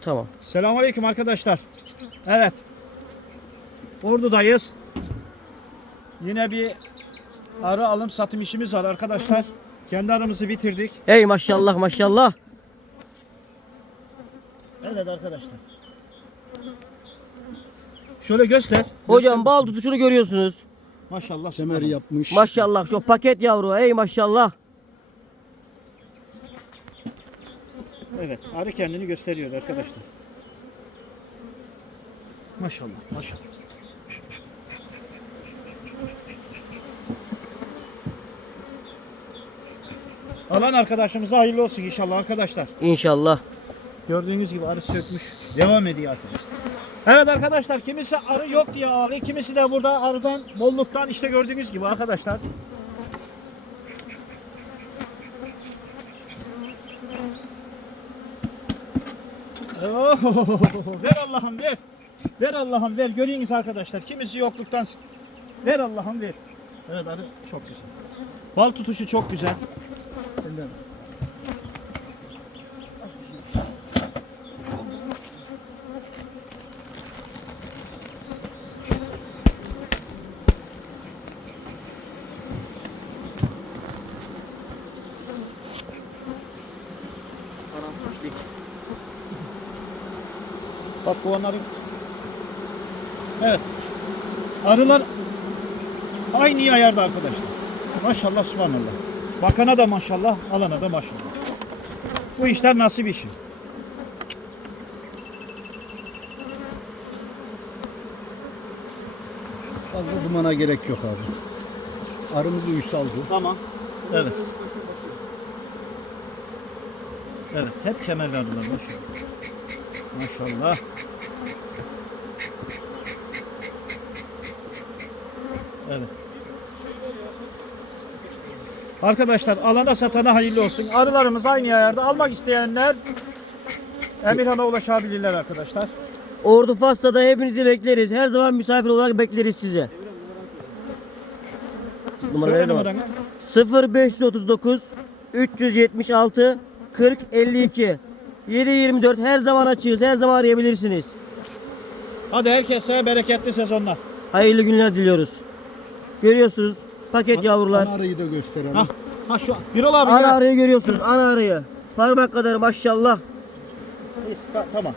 Tamam. Selamünaleyküm arkadaşlar. Evet. Ordu'dayız. Yine bir arı alım satım işimiz var arkadaşlar. Kendi aramızı bitirdik. Ey maşallah maşallah. Evet arkadaşlar. Şöyle göster. Hocam bal tutuşunu görüyorsunuz. Maşallah. Kemer yapmış. Maşallah şu paket yavru. Ey maşallah. Evet. Arı kendini gösteriyor arkadaşlar. Maşallah. Maşallah. Alan arkadaşımıza hayırlı olsun inşallah arkadaşlar. İnşallah. Gördüğünüz gibi arı sökmüş. Devam ediyor arkadaşlar. Evet arkadaşlar kimisi arı yok diye ağlıyor. Kimisi de burada arıdan bolluktan işte gördüğünüz gibi arkadaşlar. Ver Allah'ım ver. Ver Allah'ım ver. Görüyorsunuz arkadaşlar. Kimisi yokluktan ver Allah'ım ver. Evet arı çok güzel. Bal tutuşu çok güzel. Bak bu onların. Evet. Arılar aynı ayarda arkadaşlar. Maşallah subhanallah. Bakana da maşallah, alana da maşallah. Bu işler nasip işi. Fazla dumana gerek yok abi. Arımız uysaldı. Tamam. Evet. Evet, hep kemer verdiler maşallah. Maşallah. Evet. Arkadaşlar alana satana hayırlı olsun. Arılarımız aynı ayarda. Almak isteyenler Emirhan'a ulaşabilirler arkadaşlar. Ordu Fas'ta hepinizi bekleriz. Her zaman misafir olarak bekleriz size. Numara numaranı. 0539 376 40 52 724 her zaman açığız. Her zaman arayabilirsiniz. Hadi herkese bereketli sezonlar. Hayırlı günler diliyoruz. Görüyorsunuz paket yavrular. Ana arıyı da gösterelim. Ha, ha şu Birol abi. Ana arıyı görüyorsunuz. Ana arıyı. Parmak kadar maşallah. Tamam.